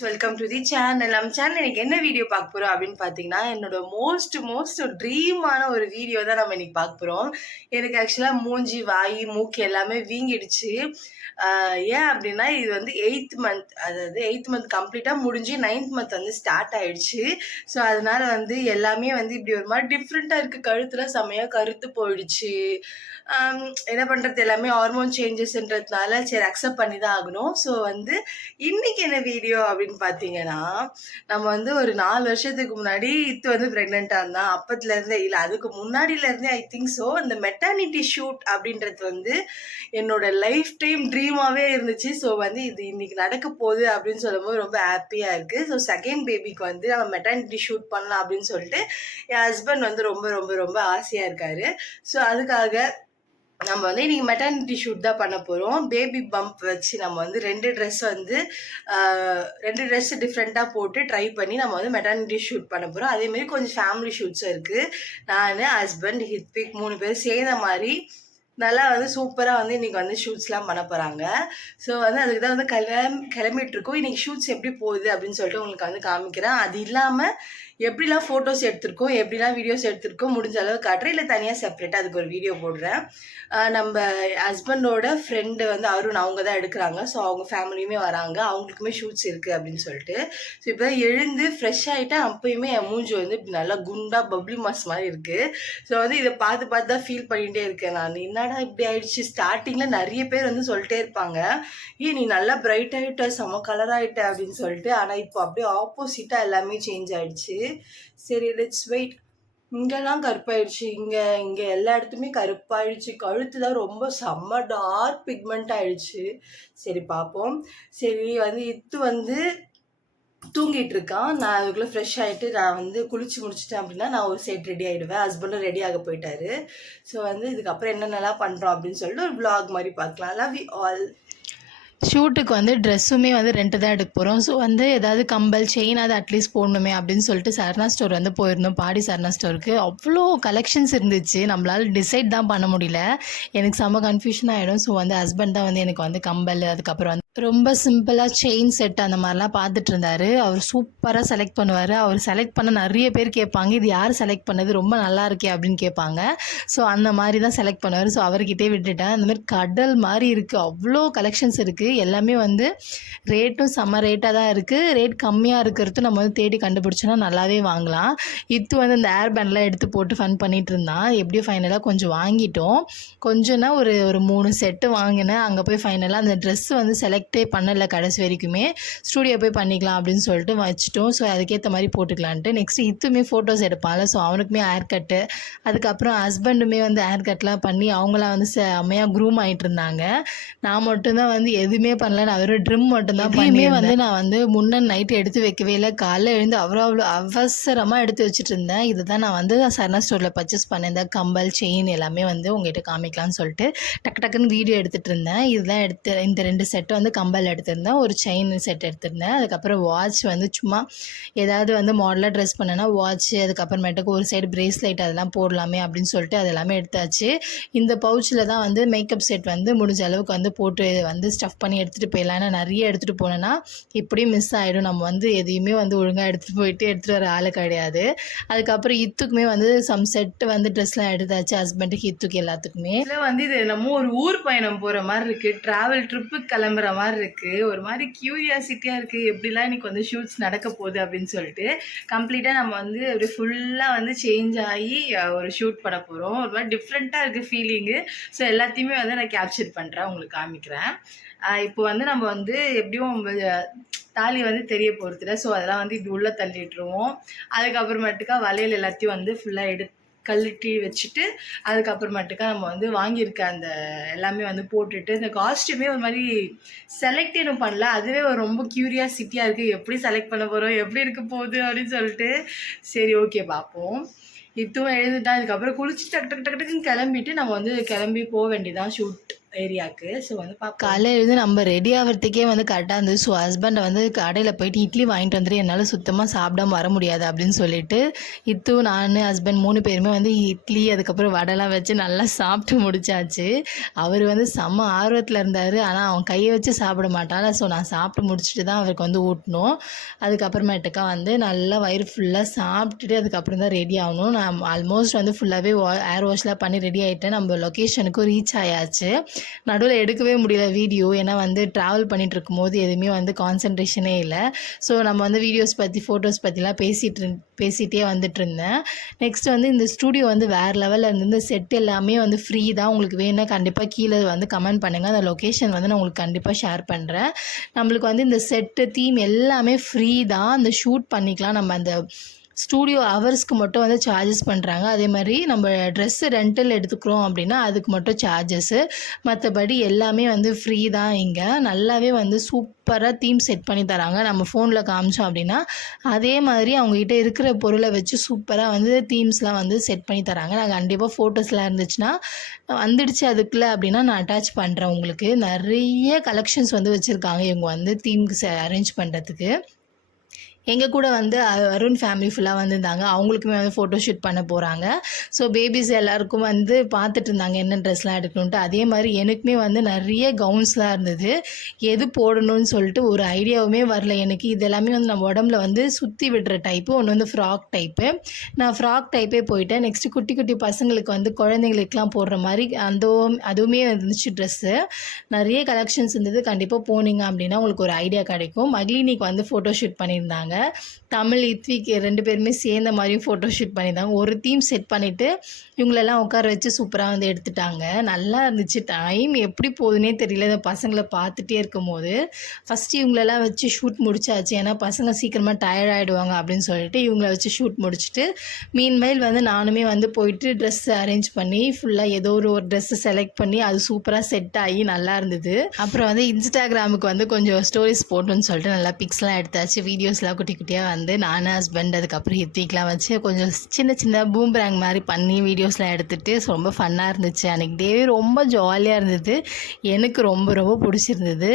Welcome to the channel. நம்ம channel இன்னைக்கு என்ன வீடியோ பார்க்க போறோம் அப்படின்னு பார்த்தீங்கன்னா, என்னோட மோஸ்ட் ட்ரீமான ஒரு வீடியோ தான் நம்ம இன்னைக்கு பார்க்க போறோம். எனக்கு ஆக்சுவலா மூஞ்சி, வாய், மூக்கு எல்லாமே வீங்கிடுச்சு. ஏன் அப்படின்னா, இது வந்து 8த் மந்த், அதாவது 8த் மந்த் கம்ப்ளீட்டா முடிஞ்சு 9த் மந்த் வந்து ஸ்டார்ட் ஆயிடுச்சு. ஸோ அதனால வந்து எல்லாமே வந்து இப்படி ஒரு மாதிரி டிஃப்ரெண்டா இருக்கு. கழுத்துல செமையா கருத்து போயிடுச்சு. என்ன பண்றது, எல்லாமே ஹார்மோன் சேஞ்சஸ்ன்றதுனால சரி அக்செப்ட் பண்ணி தான் ஆகணும். ஸோ வந்து இன்னைக்கு என்ன வீடியோ அப்படின்னு பார்த்தீங்கன்னா, நம்ம வந்து ஒரு 4 வருஷத்துக்கு முன்னாடி வந்து பிரெக்னென்ட்டா இருந்தா. அப்பத்துலேருந்தே இல்லை, அதுக்கு முன்னாடியிலேருந்தே ஐ திங்க் ஸோ, இந்த மெட்டர்னிட்டி ஷூட் அப்படின்றது வந்து என்னோட லைஃப் டைம் ட்ரீமாவே இருந்துச்சு. ஸோ வந்து இது இன்னைக்கு நடக்க போகுது அப்படின்னு சொல்லும்போது ரொம்ப ஹாப்பியாக இருக்குது. ஸோ செகண்ட் பேபிக்கு வந்து நம்ம மெட்டர்னிட்டி ஷூட் பண்ணலாம் அப்படின்னு சொல்லிட்டு என் ஹஸ்பண்ட் வந்து ரொம்ப ரொம்ப ரொம்ப ஆசையாக இருக்காரு. ஸோ அதுக்காக நம்ம வந்து இன்னைக்கு மெட்டர்னிட்டி ஷூட் தான் பண்ண போகிறோம். பேபி பம்ப் வச்சு நம்ம வந்து 2 ட்ரெஸ் டிஃப்ரெண்ட்டாக போட்டு ட்ரை பண்ணி நம்ம வந்து மெட்டர்னிட்டி ஷூட் பண்ண போகிறோம். அதேமாரி கொஞ்சம் ஃபேமிலி ஷூட்ஸும் இருக்குது. நான், ஹஸ்பண்ட், ஹித்விக் 3 பேர் சேர்ந்த மாதிரி நல்லா வந்து சூப்பராக வந்து இன்றைக்கி வந்து ஷூட்ஸ்லாம் பண்ண போகிறாங்க. ஸோ வந்து அதுக்கு தான் வந்து கிளம்பிட்டுருக்கோம். இன்றைக்கி ஷூட்ஸ் எப்படி போகுது அப்படின்னு சொல்லிட்டு உங்களுக்கு வந்து காமிக்கிறேன். அது இல்லாமல் எப்படிலாம் ஃபோட்டோஸ் எடுத்திருக்கோம், எப்படிலாம் வீடியோஸ் எடுத்திருக்கோம் முடிஞ்ச அளவு காட்டுறேன். இல்லை தனியாக செப்பரேட்டாக அதுக்கு ஒரு வீடியோ போடுறேன். நம்ம ஹஸ்பண்டோட ஃப்ரெண்டு வந்து அருண், அவங்க தான் எடுக்கிறாங்க. ஸோ அவங்க ஃபேமிலியுமே வராங்க, அவங்களுக்குமே ஷூட்ஸ் இருக்குது அப்படின்னு சொல்லிட்டு. ஸோ இப்போ தான் எழுந்து ஃப்ரெஷ் ஆகிட்டேன். அப்போயுமே என் மூஞ்சி வந்து இப்படி நல்லா குண்டாக பப்ளி மாஸ் மாதிரி இருக்குது. ஸோ வந்து இதை பார்த்து தான் ஃபீல் பண்ணிகிட்டே இருக்கேன் நான். என்னடா இப்படி ஆயிடுச்சு. ஸ்டார்டிங்கில் நிறைய பேர் வந்து சொல்லிட்டே இருப்பாங்க, நீ நல்லா பிரைட் ஆகிட்ட, செம கலர் ஆகிட்ட அப்படின்னு சொல்லிட்டு. ஆனால் இப்போ அப்படியே ஆப்போசிட்டாக எல்லாமே சேஞ்ச் ஆகிடுச்சு. சரி, லெட்ஸ் வெயிட். இங்கெல்லாம் கருப்பாயிடுச்சு, இங்கே எல்லா இடத்துமே கருப்பாயிடுச்சு. கழுத்து தான் ரொம்ப செம்ம டார்க் பிக்மெண்ட் ஆயிடுச்சு. சரி பார்ப்போம். சரி வந்து வந்து தூங்கிட்டு இருக்கான். நான் அதுக்குள்ளே ஃப்ரெஷ் ஆகிட்டு நான் வந்து குளிச்சு முடிச்சிட்டேன் அப்படின்னா நான் ஒரு சைட் ரெடி ஆகிடுவேன். ஹஸ்பண்டும் ரெடி ஆக போயிட்டாரு. ஸோ வந்து இதுக்கப்புறம் என்னென்னலாம் பண்ணுறோம் அப்படின்னு சொல்லிட்டு ஒரு vlog மாதிரி பார்க்கலாம். Love you all. ஷூட்டுக்கு வந்து ட்ரெஸ்ஸுமே வந்து ரெண்ட்டு தான் எடுக்க போகிறோம். ஸோ வந்து ஏதாவது கம்பல், செயினாவது அட்லீஸ்ட் போடணுமே அப்படின்னு சொல்லிட்டு சரணா ஸ்டோர் வந்து போயிருந்தோம். பாடி சரணா ஸ்டோருக்கு அவ்வளோ கலெக்ஷன்ஸ் இருந்துச்சு. நம்மளால் டிசைட் தான் பண்ண முடியல. எனக்கு செம்ம கன்ஃபியூஷன் ஆகிடும். ஸோ வந்து ஹஸ்பண்ட் தான் வந்து எனக்கு வந்து கம்பல், அதுக்கப்புறம் வந்து ரொம்ப சிம்பிளாக செயின் செட் அந்த மாதிரிலாம் பார்த்துட்டு இருந்தார். அவர் சூப்பராக செலக்ட் பண்ணுவார். அவர் செலக்ட் பண்ண நிறைய பேர் கேட்பாங்க, இது யார் செலக்ட் பண்ணது, ரொம்ப நல்லா இருக்கே அப்படின்னு கேட்பாங்க. ஸோ அந்த மாதிரி தான் செலக்ட் பண்ணுவார். ஸோ அவர்கிட்டே விட்டுட்டேன். அந்த மாதிரி கடல் மாதிரி இருக்குது, அவ்வளோ கலெக்ஷன்ஸ் இருக்குது. எல்லாமே வந்து ரேட்டும் செம்ம ரேட்டாக தான் இருக்குது. ரேட் கம்மியாக இருக்கிறது நம்ம வந்து தேடி கண்டுபிடிச்சோன்னா நல்லாவே வாங்கலாம். வந்து இந்த ஏர் பேண்ட்லாம் எடுத்து போட்டு ஃபன் பண்ணிகிட்டு இருந்தான். எப்படியும் ஃபைனலாக கொஞ்சம் வாங்கிட்டோம். கொஞ்சம்னா ஒரு 3 செட்டு வாங்கினேன். அங்கே போய் ஃபைனலாக அந்த ட்ரெஸ்ஸு வந்து செலக்டே பண்ணலை கடைசி வரைக்குமே. ஸ்டூடியோ போய் பண்ணிக்கலாம் அப்படின்னு சொல்லிட்டு வச்சுட்டோம். ஸோ அதுக்கேற்ற மாதிரி போட்டுக்கலான்ட்டு. நெக்ஸ்ட்டு ஃபோட்டோஸ் எடுப்பான்ல, ஸோ அவனுக்குமே ஹேர் கட்டு, அதுக்கப்புறம் ஹஸ்பண்டுமே வந்து ஹேர் கட்லாம் பண்ணி அவங்களாம் வந்து செம்மையாக க்ரூம் ஆகிட்டு இருந்தாங்க. நான் மட்டும்தான் வந்து எதுவுமே பண்ணல. நான் வெறும் ட்ரிம் மட்டும்தான் பண்ணியுமே வந்து நான் வந்து நைட்டு எடுத்து வைக்கவே இல்லை. காலைல எழுந்து அவ்வளோ அவசரமாக எடுத்து வச்சுட்டு இருந்தேன். இதுதான் நான் வந்து சரணா ஸ்டோரில் பர்ச்சேஸ் பண்ணேன். இந்த கம்பல், செயின் எல்லாமே வந்து உங்கள்கிட்ட காமிக்கலாம்னு சொல்லிட்டு டக்குன்னு வீடியோ எடுத்துகிட்டு இருந்தேன். இதுதான் இந்த 2 செட்டு வந்து கம்பல் எடுத்திருந்தேன், ஒரு செயின் செட் எடுத்திருந்தேன். அதுக்கப்புறம் வாட்ச் வந்து சும்மா ஏதாவது வந்து மாடலாக ட்ரெஸ் பண்ணேன்னா வாட்ச்சு, அதுக்கப்புறமேட்டுக்கு ஒரு சைடு பிரேஸ்லைட் அதெல்லாம் போடலாமே அப்படின்னு சொல்லிட்டு அது எல்லாமே எடுத்தாச்சு. இந்த பவுச்சில் தான் வந்து மேக்கப் செட் வந்து முடிஞ்ச அளவுக்கு வந்து போட்டு வந்து ஸ்டஃப் பண்ணி எடுத்துகிட்டு போயிடலாம். ஏன்னா நிறைய எடுத்துகிட்டு போனேன்னா இப்படியும் மிஸ் ஆகிடும். நம்ம வந்து எதையுமே வந்து ஒழுங்காக எடுத்துகிட்டு வர ஆள் கிடையாது. அதுக்கப்புறம் இத்துக்குமே வந்து சம் செட்டு வந்து ட்ரெஸ்லாம் எடுத்தாச்சு, ஹஸ்பண்டுக்கு, இத்துக்கு எல்லாத்துக்குமே. இதில் வந்து இது நம்ம ஒரு ஊர் பயணம் போகிற மாதிரி இருக்குது, ட்ராவல் ட்ரிப்புக்கு கிளம்புற மாதிரி இருக்குது. ஒரு மாதிரி க்யூரியாசிட்டியாக இருக்குது, எப்படிலாம் இன்றைக்கி வந்து ஷூட்ஸ் நடக்க போகுது அப்படின்னு சொல்லிட்டு. கம்ப்ளீட்டாக நம்ம வந்து அப்படி ஃபுல்லாக வந்து சேஞ்ச் ஆகி ஒரு ஷூட் பண்ண போகிறோம். ஒரு மாதிரி டிஃப்ரெண்ட்டாக இருக்குது ஃபீலிங்கு. ஸோ எல்லாத்தையுமே வந்து நான் கேப்சர் பண்ணுறேன், உங்களுக்கு காமிக்கிறேன். இப்போ வந்து நம்ம வந்து எப்படியும் தாலி வந்து தெரிய போகிறதில்ல. ஸோ அதெல்லாம் வந்து இது உள்ளே தள்ளிட்டுருவோம். அதுக்கப்புறமேட்டுக்கா வளையல் எல்லாத்தையும் வந்து ஃபுல்லாக கழட்டி வச்சுட்டு அதுக்கப்புறமேட்டுக்கா நம்ம வந்து வாங்கியிருக்க அந்த எல்லாமே வந்து போட்டுட்டு, இந்த காஸ்ட்யூமே ஒரு மாதிரி செலக்ட் இன்னும் பண்ணல. அதுவே ஒரு ரொம்ப க்யூரியாசிட்டியாக இருக்குது, எப்படி செலக்ட் பண்ண போகிறோம், எப்படி இருக்க போகுது அப்படின்னு சொல்லிட்டு. சரி, ஓகே பார்ப்போம். இதுவும் எழுந்துட்டா. அதுக்கப்புறம் குளிச்சு டக்குன்னு கிளம்பிட்டு நம்ம வந்து கிளம்பி போக வேண்டியதான் ஷூட் ஏரியாவுக்கு. ஸோ வந்து பார்ப்போம். காலையில் எழுந்து நம்ம ரெடி ஆகிறதுக்கே வந்து கரெக்டாக இருந்தது. ஸோ ஹஸ்பண்டை வந்து கடையில் போயிட்டு இட்லி வாங்கிட்டு வந்துட்டு என்னால் சுத்தமாக சாப்பிடாம வர முடியாது அப்படின்னு சொல்லிட்டு இத்து நான் ஹஸ்பண்ட் 3 பேருமே வந்து இட்லி அதுக்கப்புறம் வடைலாம் வச்சு நல்லா சாப்பிட்டு முடிச்சாச்சு. அவர் வந்து செம்ம ஆர்வத்தில் இருந்தார். ஆனால் அவன் கையை வச்சு சாப்பிட மாட்டான். ஸோ நான் சாப்பிட்டு முடிச்சுட்டு தான் அவருக்கு வந்து ஊட்டணும். அதுக்கப்புறமேட்டுக்கா வந்து நல்லா வயிறு ஃபுல்லாக சாப்பிட்டுட்டு அதுக்கப்புறம் தான் ரெடி ஆகணும். நான் ஆல்மோஸ்ட் வந்து ஃபுல்லாகவே ஏர் வாஷ்லாம் பண்ணி ரெடி ஆகிட்டேன். நம்ம லொக்கேஷனுக்கும் ரீச் ஆயாச்சு. நடுவில் எடுக்கவே முடியல வீடியோ. ஏன்னா வந்து ட்ராவல் பண்ணிட்டு இருக்கும்போது எதுவுமே வந்து கான்சன்ட்ரேஷனே இல்லை. ஸோ நம்ம வந்து வீடியோஸ் பற்றி ஃபோட்டோஸ் பற்றிலாம் பேசிகிட்டே வந்துட்டு இருந்தேன். நெக்ஸ்ட் வந்து இந்த ஸ்டூடியோ வந்து வேறு லெவலில் இருந்து இந்த செட் எல்லாமே வந்து ஃப்ரீ தான். உங்களுக்கு வேணும்னா கண்டிப்பாக கீழே வந்து கமெண்ட் பண்ணுங்கள். அந்த லொக்கேஷன் வந்து நான் உங்களுக்கு கண்டிப்பாக ஷேர் பண்ணுறேன். நம்மளுக்கு வந்து இந்த செட்டு தீம் எல்லாமே ஃப்ரீ தான். அந்த ஷூட் பண்ணிக்கலாம். நம்ம அந்த ஸ்டூடியோ ஹவர்ஸ்க்கு மட்டும் வந்து சார்ஜஸ் பண்ணுறாங்க. அதே மாதிரி நம்ம ட்ரெஸ்ஸு ரெண்டல் எடுத்துக்கிறோம் அப்படின்னா அதுக்கு மட்டும் சார்ஜஸ்ஸு. மற்றபடி எல்லாமே வந்து ஃப்ரீ தான். இங்கே நல்லாவே வந்து சூப்பராக தீம் செட் பண்ணி தராங்க. நம்ம ஃபோனில் காமிச்சோம் அப்படின்னா அதே மாதிரி அவங்ககிட்ட இருக்கிற பொருளை வச்சு சூப்பராக வந்து தீம்ஸ்லாம் வந்து செட் பண்ணி தராங்க. நான் கண்டிப்பாக ஃபோட்டோஸ்லாம் இருந்துச்சுன்னா வந்துடுச்சு அதுக்குள்ளே அப்படின்னா நான் அட்டாச் பண்ணுறேன். உங்களுக்கு நிறைய கலெக்ஷன்ஸ் வந்து வச்சுருக்காங்க இவங்க வந்து தீம்க்கு அரேஞ்ச் பண்ணுறதுக்கு. எங்கள் கூட வந்து அருண் ஃபேமிலி ஃபுல்லாக வந்திருந்தாங்க. அவங்களுக்குமே வந்து ஃபோட்டோ ஷூட் பண்ண போகிறாங்க. ஸோ பேபிஸ் எல்லாருக்கும் வந்து பார்த்துட்டு இருந்தாங்க என்ன ட்ரெஸ்லாம் எடுக்கணுன்ட்டு. அதே மாதிரி எனக்குமே வந்து நிறைய கவுன்ஸ்லாம் இருந்தது. எது போடணும்னு சொல்லிட்டு ஒரு ஐடியாவுமே வரல எனக்கு. இது எல்லாமே வந்து நம்ம உடம்புல வந்து சுற்றி விடுற டைப்பு. ஒன்று வந்து ஃப்ராக் டைப்பு. நான் ஃப்ராக் டைப்பே போயிட்டேன். நெக்ஸ்ட்டு குட்டி குட்டி பசங்களுக்கு வந்து குழந்தைங்களுக்குலாம் போடுற மாதிரி அதுவுமே இருந்துச்சு ட்ரெஸ்ஸு. நிறைய கலெக்ஷன்ஸ் இருந்தது. கண்டிப்பாக போனீங்க அப்படின்னா உங்களுக்கு ஒரு ஐடியா கிடைக்கும். மகிழினிக்கு வந்து ஃபோட்டோ ஷூட் பண்ணியிருந்தாங்க. தமிழ் இத்விக்கு 2 பேருமே சேர்ந்த மாதிரியும் ஃபோட்டோ ஷூட் பண்ணியிருந்தாங்க. ஒரு தீம் செட் பண்ணிவிட்டு இவங்களெல்லாம் உட்கார வச்சு சூப்பராக வந்து எடுத்துட்டாங்க. நல்லா இருந்துச்சு. டைம் எப்படி போகுதுன்னே தெரியல இந்த பசங்களை பார்த்துட்டே இருக்கும்போது. ஃபஸ்ட்டு இவங்களெல்லாம் வச்சு ஷூட் முடிச்சாச்சு. ஏன்னா பசங்க சீக்கிரமாக டயர்ட் ஆகிடுவாங்க அப்படின்னு சொல்லிட்டு இவங்கள வச்சு ஷூட் முடிச்சுட்டு மீன்மைல் வந்து நானுமே வந்து போயிட்டு ட்ரெஸ் அரேஞ்ச் பண்ணி ஃபுல்லாக ஏதோ ஒரு ட்ரெஸ்ஸை செலக்ட் பண்ணி அது சூப்பராக செட் ஆகி நல்லா இருந்தது. அப்புறம் வந்து இன்ஸ்டாகிராமுக்கு வந்து கொஞ்சம் ஸ்டோரிஸ் போட்டோன்னு சொல்லிட்டு நல்லா பிக்ஸ்லாம் எடுத்தாச்சு. வீடியோஸ்லாம் குட்டி குட்டியாக வந்து நான் ஹஸ்பண்ட் அதுக்கப்புறம் ஹித்திக்லாம் வச்சு கொஞ்சம் சின்ன சின்ன பூம்பராங் மாதிரி பண்ணி வீடியோஸ்லாம் எடுத்துகிட்டு ரொம்ப ஃபன்னாக இருந்துச்சு. அன்றைக்கி டேவே ரொம்ப ஜாலியாக இருந்தது. எனக்கு ரொம்ப ரொம்ப பிடிச்சிருந்தது.